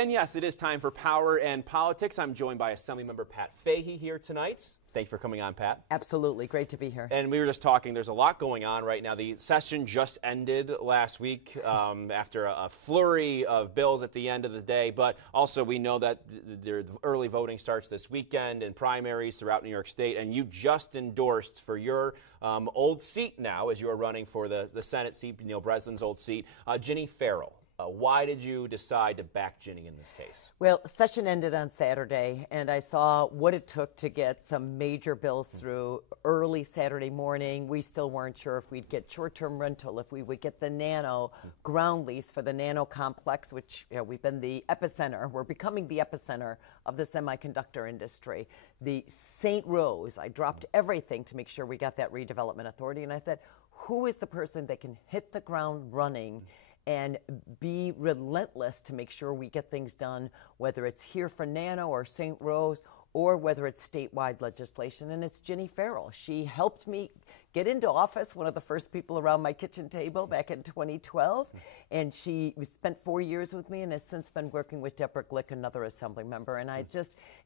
And yes, it is time for Power and Politics. I'm joined by Assemblymember Pat Fahy here tonight. Thank you for coming on, Pat. Absolutely. Great to be here. And we were just talking, there's a lot going on right now. The session just ended last week after a flurry of bills at the end of the day. But also we know that the early voting starts this weekend and primaries throughout New York State. And you just endorsed for your old seat now, as you are running for the Senate seat, Neil Breslin's old seat, Ginny Farrell. Why did you decide to back Ginny in this case? Well, session ended on Saturday, and I saw what it took to get some major bills through early Saturday morning. We still weren't sure if we'd get short-term rental, if we would get the Nano ground lease for the Nano complex, which we've been the epicenter. We're becoming the epicenter of the semiconductor industry. The St. Rose, I dropped everything to make sure we got that redevelopment authority, and I thought, who is the person that can hit the ground running and be relentless to make sure we get things done, whether it's here for Nano or St. Rose or whether it's statewide legislation, and it's Ginny Farrell. She helped me get into office, one of the first people around my kitchen table back in 2012, and she spent 4 years with me and has since been working with Deborah Glick, another assembly member, and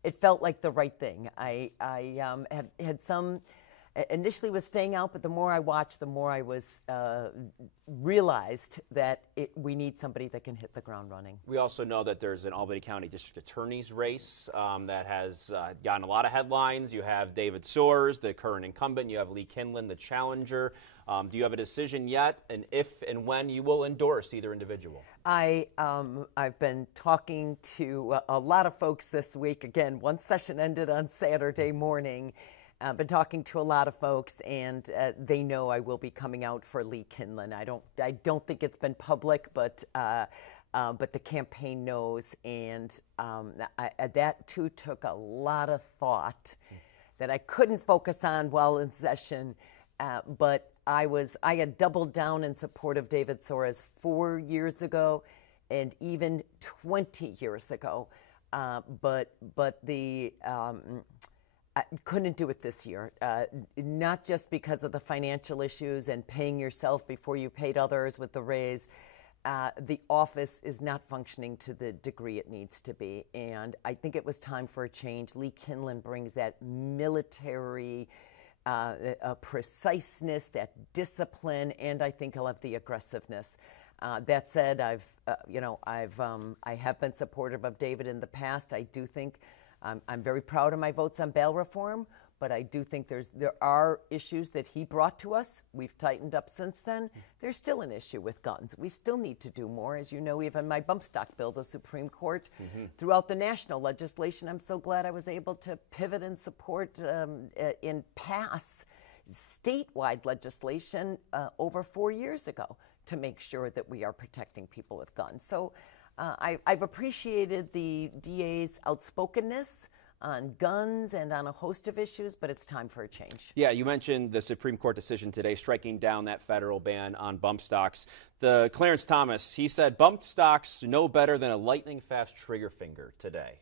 it felt like the right thing. I had some initially was staying out, but the more I watched, the more I was realized that we need somebody that can hit the ground running. We also know that there's an Albany County District Attorney's race that has gotten a lot of headlines. You have David Soares, the current incumbent. You have Lee Kinlan, the challenger. Do you have a decision yet? And if and when you will endorse either individual? I've been talking to a lot of folks this week. Again, one session ended on Saturday morning. I've been talking to a lot of folks, and they know I will be coming out for Lee Kinlan. I don't think it's been public, but the campaign knows, and that too took a lot of thought that I couldn't focus on while in session. But I had doubled down in support of David Soares 4 years ago, and even 20 years ago. But I couldn't do it this year, not just because of the financial issues and paying yourself before you paid others with the raise. The office is not functioning to the degree it needs to be, and I think it was time for a change. Lee Kinlan brings that military preciseness, that discipline, and I think he'll have the aggressiveness. That said, I have been supportive of David in the past. I do think I'm very proud of my votes on bail reform, but I do think there are issues that he brought to us. We've tightened up since then. There's still an issue with guns. We still need to do more. As you know, even my bump stock bill, the Supreme Court, throughout the national legislation, I'm so glad I was able to pivot and support and pass statewide legislation over 4 years ago to make sure that we are protecting people with guns. So I've appreciated the DA's outspokenness on guns and on a host of issues, but it's time for a change. Yeah, you mentioned the Supreme Court decision today striking down that federal ban on bump stocks. The Clarence Thomas, he said bump stocks no better than a lightning-fast trigger finger today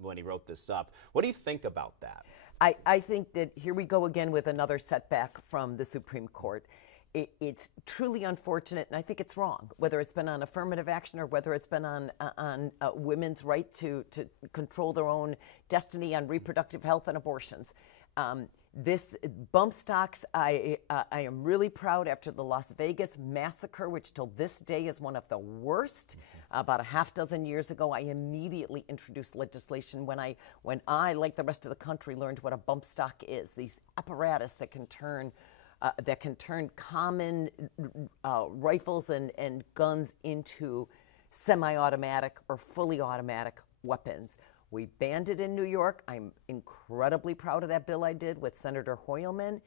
when he wrote this up. What do you think about that? I think that here we go again with another setback from the Supreme Court. It's truly unfortunate, and I think it's wrong, whether it's been on affirmative action or whether it's been on women's right to control their own destiny on reproductive health and abortions. This bump stocks, I am really proud after the Las Vegas massacre, which till this day is one of the worst. About a half dozen years ago, I immediately introduced legislation when I, like the rest of the country, learned what a bump stock is. These apparatus that can turn common rifles and guns into semi-automatic or fully automatic weapons. We banned it in New York. I'm incredibly proud of that bill I did with Senator Hoylman.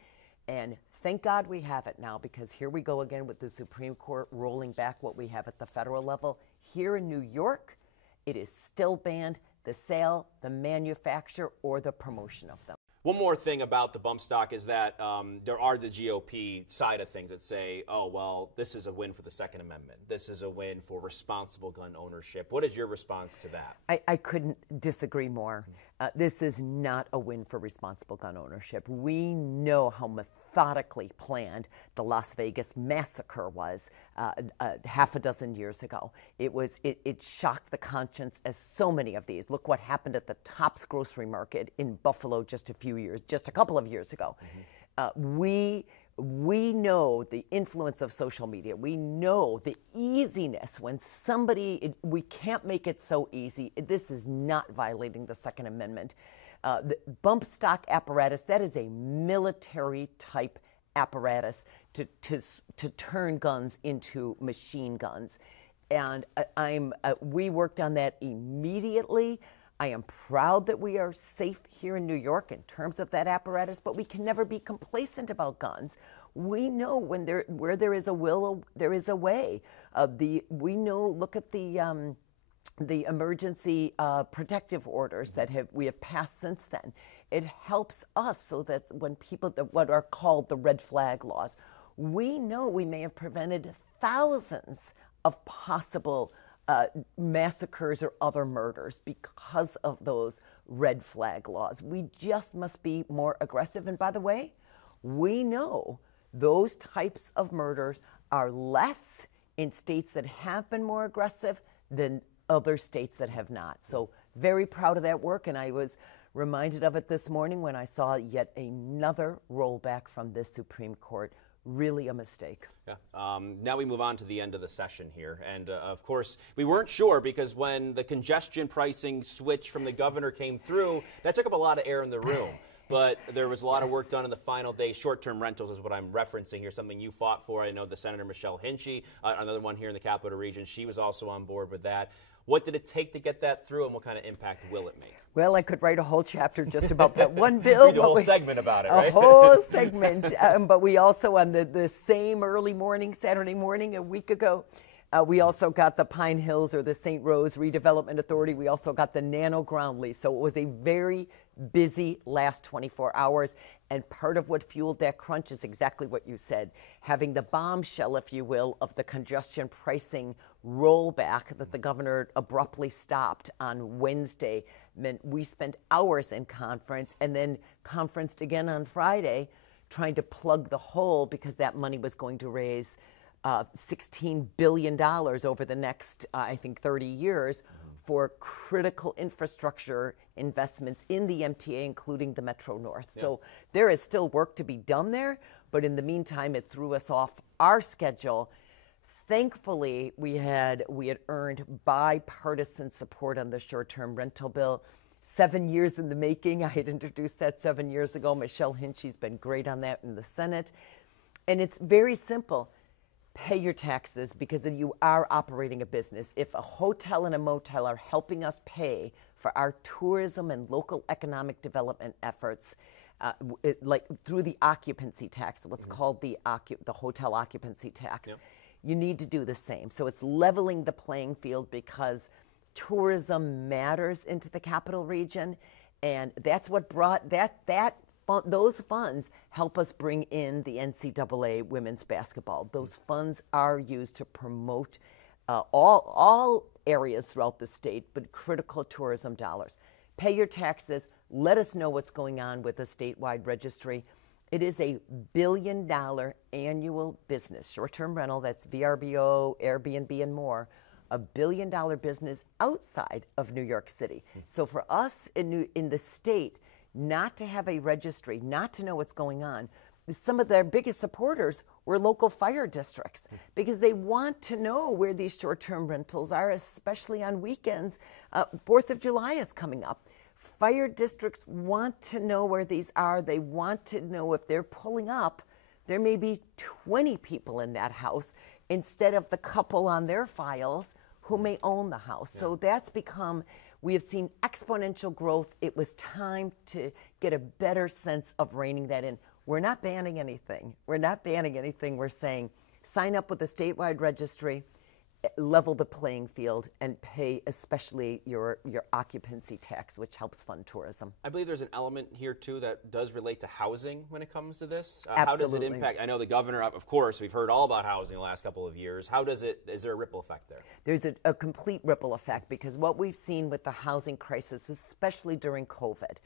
And thank God we have it now, because here we go again with the Supreme Court rolling back what we have at the federal level. Here in New York, it is still banned, the sale, the manufacture, or the promotion of them. One more thing about the bump stock is that there are the GOP side of things that say, oh, well, this is a win for the Second Amendment. This is a win for responsible gun ownership. What is your response to that? I couldn't disagree more. This is not a win for responsible gun ownership. We know how methodically planned. The Las Vegas massacre was half a dozen years ago. It shocked the conscience as so many of these. Look what happened at the Tops Grocery Market in Buffalo just a couple of years ago. We know the influence of social media. We know the easiness when we can't make it so easy. This is not violating the Second Amendment. The bump stock apparatus, that is a military type apparatus to turn guns into machine guns. And we worked on that immediately. I am proud that we are safe here in New York in terms of that apparatus, but we can never be complacent about guns. We know where there is a will, there is a way. We know. Look at the emergency protective orders that we have passed since then. It helps us so that when what are called the red flag laws, we know we may have prevented thousands of possible massacres or other murders because of those red flag laws. We just must be more aggressive. And by the way, we know those types of murders are less in states that have been more aggressive than other states that have not. So very proud of that work, and I was reminded of it this morning when I saw yet another rollback from the Supreme Court. Really a mistake. Yeah. Now we move on to the end of the session here. And of course, we weren't sure because when the congestion pricing switch from the governor came through, that took up a lot of air in the room. But there was a lot of work done in the final day. Short-term rentals is what I'm referencing here, something you fought for. I know the Senator Michelle Hinchy, another one here in the Capital Region, she was also on board with that. What did it take to get that through, and what kind of impact will it make? Well, I could write a whole chapter just about that one bill. Read the whole segment about it, right? A whole segment. But we also, on the same early morning, Saturday morning, a week ago, we also got the Pine Hills or the St. Rose Redevelopment Authority. We also got the Nano ground lease. So it was a very busy last 24 hours. And part of what fueled that crunch is exactly what you said. Having the bombshell, if you will, of the congestion pricing rollback that the governor abruptly stopped on Wednesday meant we spent hours in conference and then conferenced again on Friday trying to plug the hole because that money was going to raise $16 billion over the next, I think, 30 years for critical infrastructure investments in the MTA, including the Metro North. Yeah. So there is still work to be done there, but in the meantime, it threw us off our schedule. Thankfully, we had earned bipartisan support on the short-term rental bill. 7 years in the making. I had introduced that 7 years ago. Michelle Hinchy's been great on that in the Senate. And it's very simple. Pay your taxes because you are operating a business. If a hotel and a motel are helping us pay for our tourism and local economic development efforts, like through the occupancy tax, what's called the hotel occupancy tax, you need to do the same. So it's leveling the playing field because tourism matters into the Capital Region, and that's what brought those funds help us bring in the NCAA women's basketball. Those funds are used to promote all areas throughout the state, but critical tourism dollars. Pay your taxes. Let us know what's going on with the statewide registry. It is a $1 billion annual business, short-term rental, that's VRBO, Airbnb, and more, a $1 billion business outside of New York City. So for us in the state, not to have a registry, not to know what's going on, some of their biggest supporters were local fire districts because they want to know where these short-term rentals are, especially on weekends. 4th of July is coming up. Fire districts want to know where these are. They want to know if they're pulling up, there may be 20 people in that house instead of the couple on their files who may own the house. Yeah. So that's become, we have seen exponential growth. It was time to get a better sense of reining that in. We're not banning anything. We're saying sign up with the statewide registry, level the playing field, and pay especially your occupancy tax, which helps fund tourism. I believe there's an element here, too, that does relate to housing when it comes to this. Absolutely. How does it impact? I know the governor, of course, we've heard all about housing the last couple of years. Is there a ripple effect there? There's a complete ripple effect because what we've seen with the housing crisis, especially during COVID,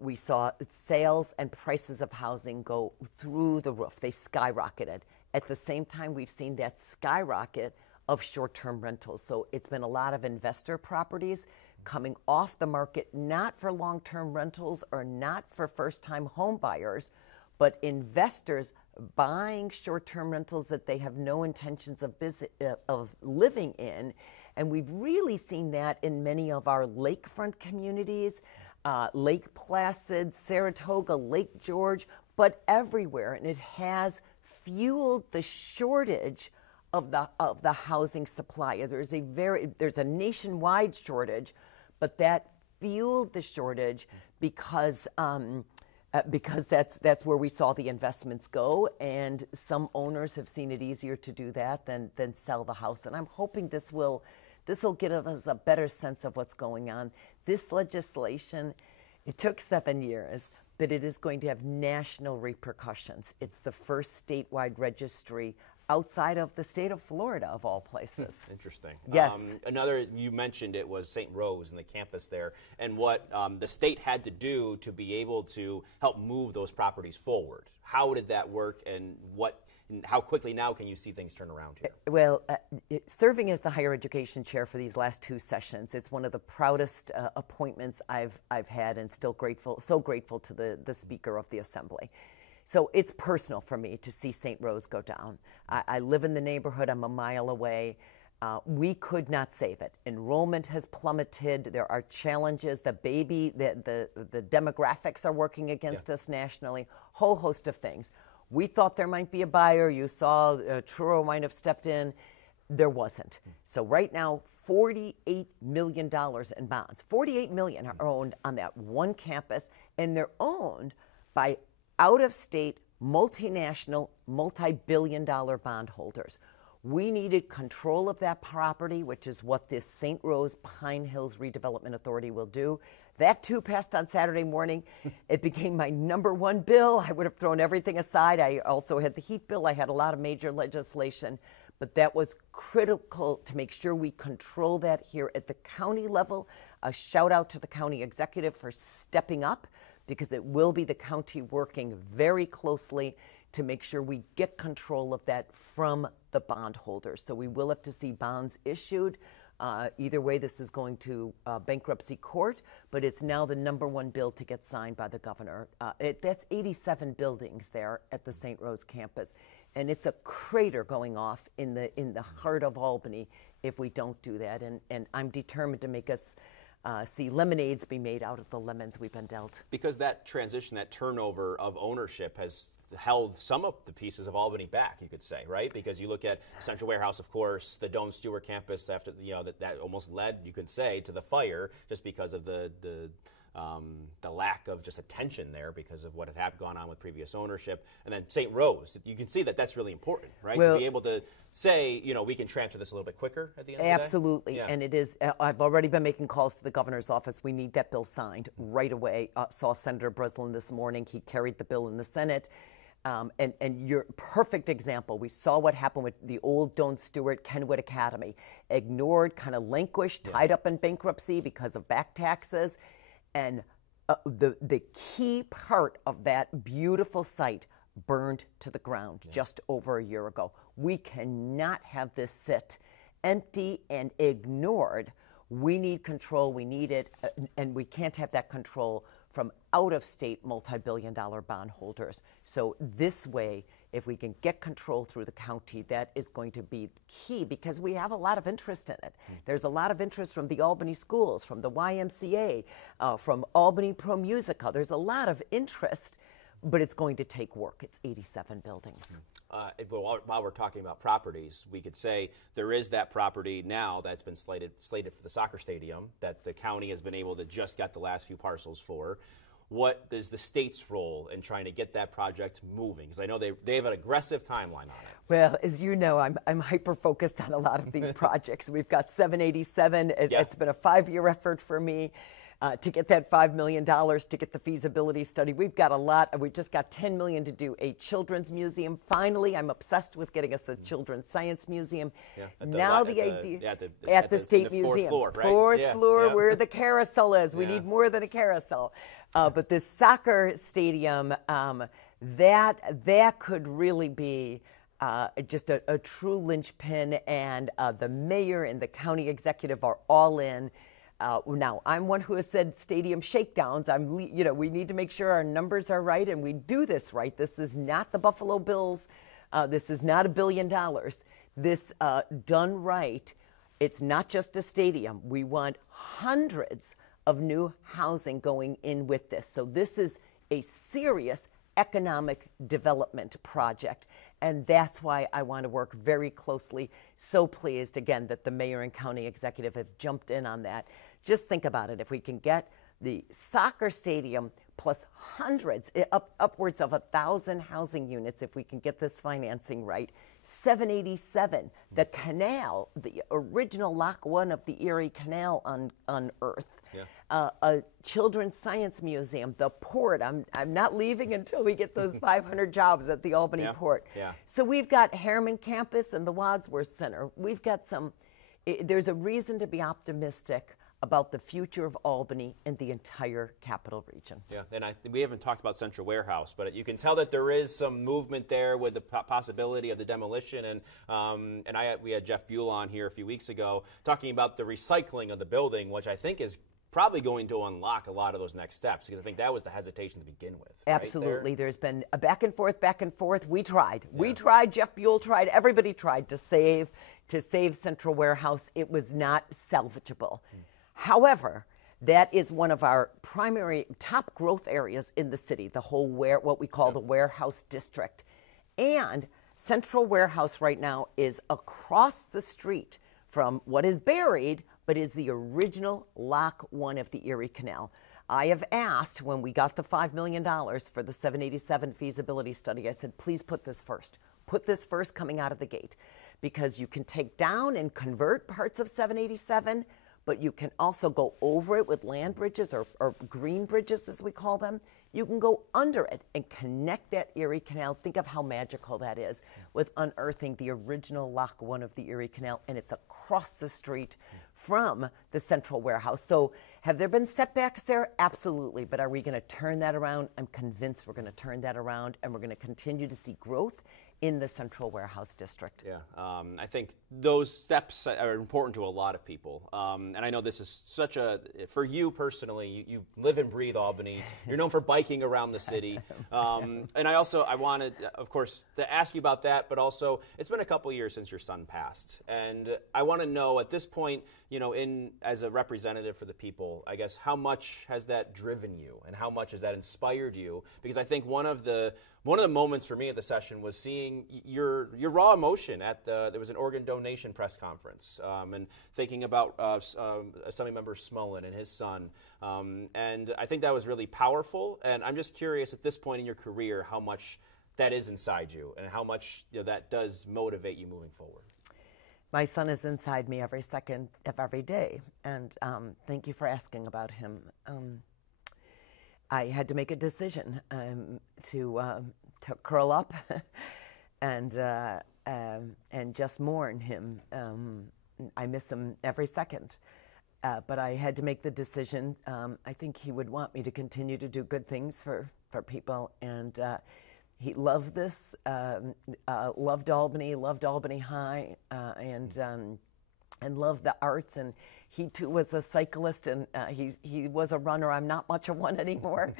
We saw sales and prices of housing go through the roof. They skyrocketed. At the same time, we've seen that skyrocket of short-term rentals. So it's been a lot of investor properties coming off the market, not for long-term rentals or not for first-time home buyers, but investors buying short-term rentals that they have no intentions of living in. And we've really seen that in many of our lakefront communities, Lake Placid, Saratoga, Lake George, but everywhere. And it has fueled the shortage of the housing supply. There's a nationwide shortage, but that fueled the shortage because that's where we saw the investments go, and some owners have seen it easier to do that than sell the house. And I'm hoping this will give us a better sense of what's going on. This legislation, it took 7 years, but it is going to have national repercussions. It's the first statewide registry outside of the state of Florida, of all places. Interesting. Yes. Another, you mentioned it was St. Rose and the campus there, and what the state had to do to be able to help move those properties forward. How did that work, and how quickly now can you see things turn around here? Well, serving as the higher education chair for these last 2 sessions, it's one of the proudest appointments I've had, and so grateful to the Speaker of the Assembly. So it's personal for me to see St. Rose go down. I live in the neighborhood. I'm a mile away. We could not save it. Enrollment has plummeted. There are challenges. The demographics are working against us nationally. Whole host of things. We thought there might be a buyer. You saw Truro might have stepped in. There wasn't. So right now, $48 million in bonds. $48 million are owned on that one campus, and they're owned by out-of-state, multinational, multi-billion-dollar bondholders. We needed control of that property, which is what this St. Rose Pine Hills Redevelopment Authority will do. That too passed on Saturday morning. It became my #1 bill. I would have thrown everything aside. I also had the heat bill. I had a lot of major legislation, but that was critical to make sure we control that here at the county level. A shout out to the county executive for stepping up, because it will be the county working very closely to make sure we get control of that from the bondholders. So we will have to see bonds issued. Either way, this is going to bankruptcy court, but it's now the #1 bill to get signed by the governor. That's 87 buildings there at the St. Rose campus, and it's a crater going off in the heart of Albany if we don't do that. And I'm determined to make us see lemonades be made out of the lemons we've been dealt. Because that transition, that turnover of ownership has held some of the pieces of Albany back, you could say, right? Because you look at Central Warehouse, of course, the Doane Stewart campus, after that almost led, you could say, to the fire, just because of the lack of just attention there because of what had gone on with previous ownership. And then St. Rose, you can see that that's really important, right? Well, to be able to say, we can transfer this a little bit quicker at the end of the day. Absolutely. Yeah. And it is, I've already been making calls to the governor's office. We need that bill signed right away. Saw Senator Breslin this morning. He carried the bill in the Senate. And your perfect example, we saw what happened with the old Doane Stewart Kenwood Academy. Ignored, kind of languished, tied up in bankruptcy because of back taxes. And the key part of that beautiful site burned to the ground just over a year ago. We cannot have this sit empty and ignored. We need control. We need it. And we can't have that control from out-of-state multi-billion-dollar bondholders. So this way, if we can get control through the county, that is going to be key, because we have a lot of interest in it. There's a lot of interest from the Albany schools, from the YMCA, from Albany Pro Musica. There's a lot of interest, but it's going to take work. It's 87 buildings. While we're talking about properties, we could say there is that property now that's been slated for the soccer stadium that the county has been able to just get the last few parcels for. What is the state's role in trying to get that project moving? Because I know they have an aggressive timeline on it. Well, as you know, I'm hyper-focused on a lot of these projects. We've got 787. It's been a 5-year effort for me. to get that $5 million to get the feasibility study. We've got a lot. We just got $10 million to do a children's museum. Finally, I'm obsessed with getting us a children's science museum. Yeah, now the idea at the State Museum, fourth floor, right? Fourth floor, where the carousel is. We need more than a carousel. But this soccer stadium, that could really be just a true linchpin, and the mayor and the county executive are all in. Now, I'm one who has said stadium shakedowns. We need to make sure our numbers are right, and we do this right. This is not the Buffalo Bills. This is not $1 billion. This done right, it's not just a stadium. We want hundreds of new housing going in with this. So this is a serious economic development project, and that's why I want to work very closely. So pleased, again, that the mayor and county executive have jumped in on that. Just think about it. If we can get the soccer stadium plus hundreds, upwards of 1,000 housing units, if we can get this financing right, 787, the canal, the original Lock 1 of the Erie Canal unearthed. Yeah. A children's science museum, the port. I'm not leaving until we get those 500 jobs at the Albany port. Yeah. So we've got Harriman Campus and the Wadsworth Center. We've got there's a reason to be optimistic about the future of Albany and the entire capital region. Yeah, and we haven't talked about Central Warehouse, but you can tell that there is some movement there with the possibility of the demolition. And we had Jeff Buell on here a few weeks ago talking about the recycling of the building, which I think is probably going to unlock a lot of those next steps, because I think that was the hesitation to begin with. Absolutely. Right? There's been a back and forth. We tried. Yeah. We tried. Jeff Buell tried. Everybody tried to save Central Warehouse. It was not salvageable. However, that is one of our primary top growth areas in the city, the whole what we call the warehouse district. And Central Warehouse right now is across the street from what is buried, but is the original Lock 1 of the Erie Canal. I have asked, when we got the $5 million for the 787 feasibility study, I said, please put this first. Put this first coming out of the gate, because you can take down and convert parts of 787, but you can also go over it with land bridges or green bridges, as we call them. You can go under it and connect that Erie Canal. Think of how magical that is, with unearthing the original Lock 1 of the Erie Canal, and it's across the street from the Central Warehouse. So have there been setbacks there? Absolutely. But are we going to turn that around? I'm convinced we're going to turn that around, and we're going to continue to see growth in the Central Warehouse District. Yeah, I think those steps are important to a lot of people. And I know this is for you personally, you live and breathe Albany. You're known for biking around the city. And I wanted, of course, to ask you about that, but also it's been a couple years since your son passed. And I want to know at this point, as a representative for the people, I guess, how much has that driven you and how much has that inspired you? Because I think one of the moments for me at the session was seeing your raw emotion at there was an organ donation press conference, and thinking about Assemblymember Smullen and his son, and I think that was really powerful. And I'm just curious, at this point in your career, how much that is inside you and how much that does motivate you moving forward. My son is inside me every second of every day, and thank you for asking about him. I had to make a decision to curl up and just mourn him. I miss him every second, but I had to make the decision. I think he would want me to continue to do good things for people, and he loved this, loved Albany High, and loved the arts, and he too was a cyclist, and he was a runner. I'm not much of one anymore,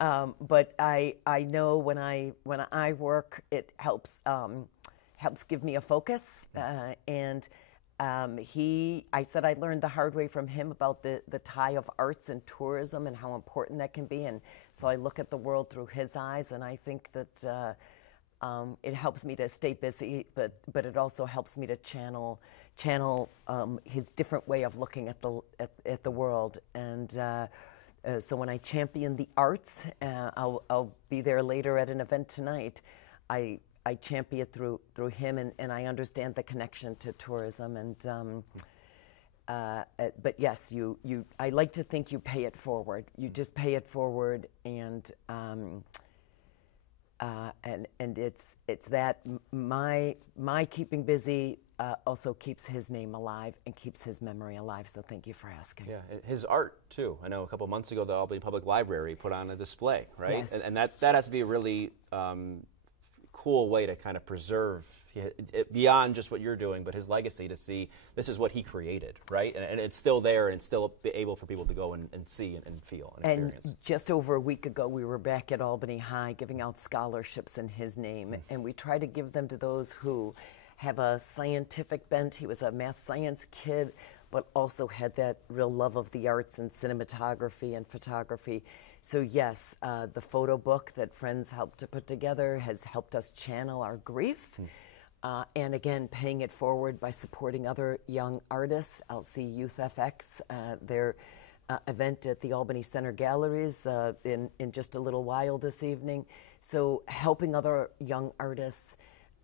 but I know when I work, it helps give me a focus, and I said I learned the hard way from him about the tie of arts and tourism and how important that can be, and so I look at the world through his eyes, and I think that it helps me to stay busy, but it also helps me to channel his different way of looking at the world. And so when I champion the arts, I'll be there later at an event tonight. I champion it through him, and I understand the connection to tourism. And but yes, I like to think you pay it forward. You just pay it forward, and it's that my keeping busy also keeps his name alive and keeps his memory alive. So thank you for asking. Yeah, and his art too. I know a couple months ago the Albany Public Library put on a display, right? Yes. And that has to be a really cool way to kind of preserve it beyond just what you're doing, but his legacy, to see this is what he created, right? And it's still there and still able for people to go and see and feel and experience. And just over a week ago, we were back at Albany High giving out scholarships in his name, and we try to give them to those who have a scientific bent. He was a math science kid, but also had that real love of the arts and cinematography and photography. So yes, the photo book that friends helped to put together has helped us channel our grief. And again, paying it forward by supporting other young artists. I'll see Youth FX, their event at the Albany Center Galleries in just a little while this evening. So helping other young artists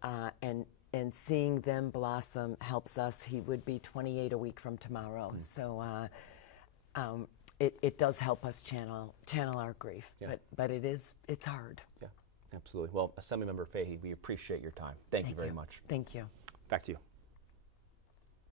and seeing them blossom helps us. He would be 28 a week from tomorrow. So it does help us channel our grief, but it's hard. Yeah, absolutely. Well, Assemblymember Fahy, we appreciate your time. Thank you very much. Thank you. Back to you.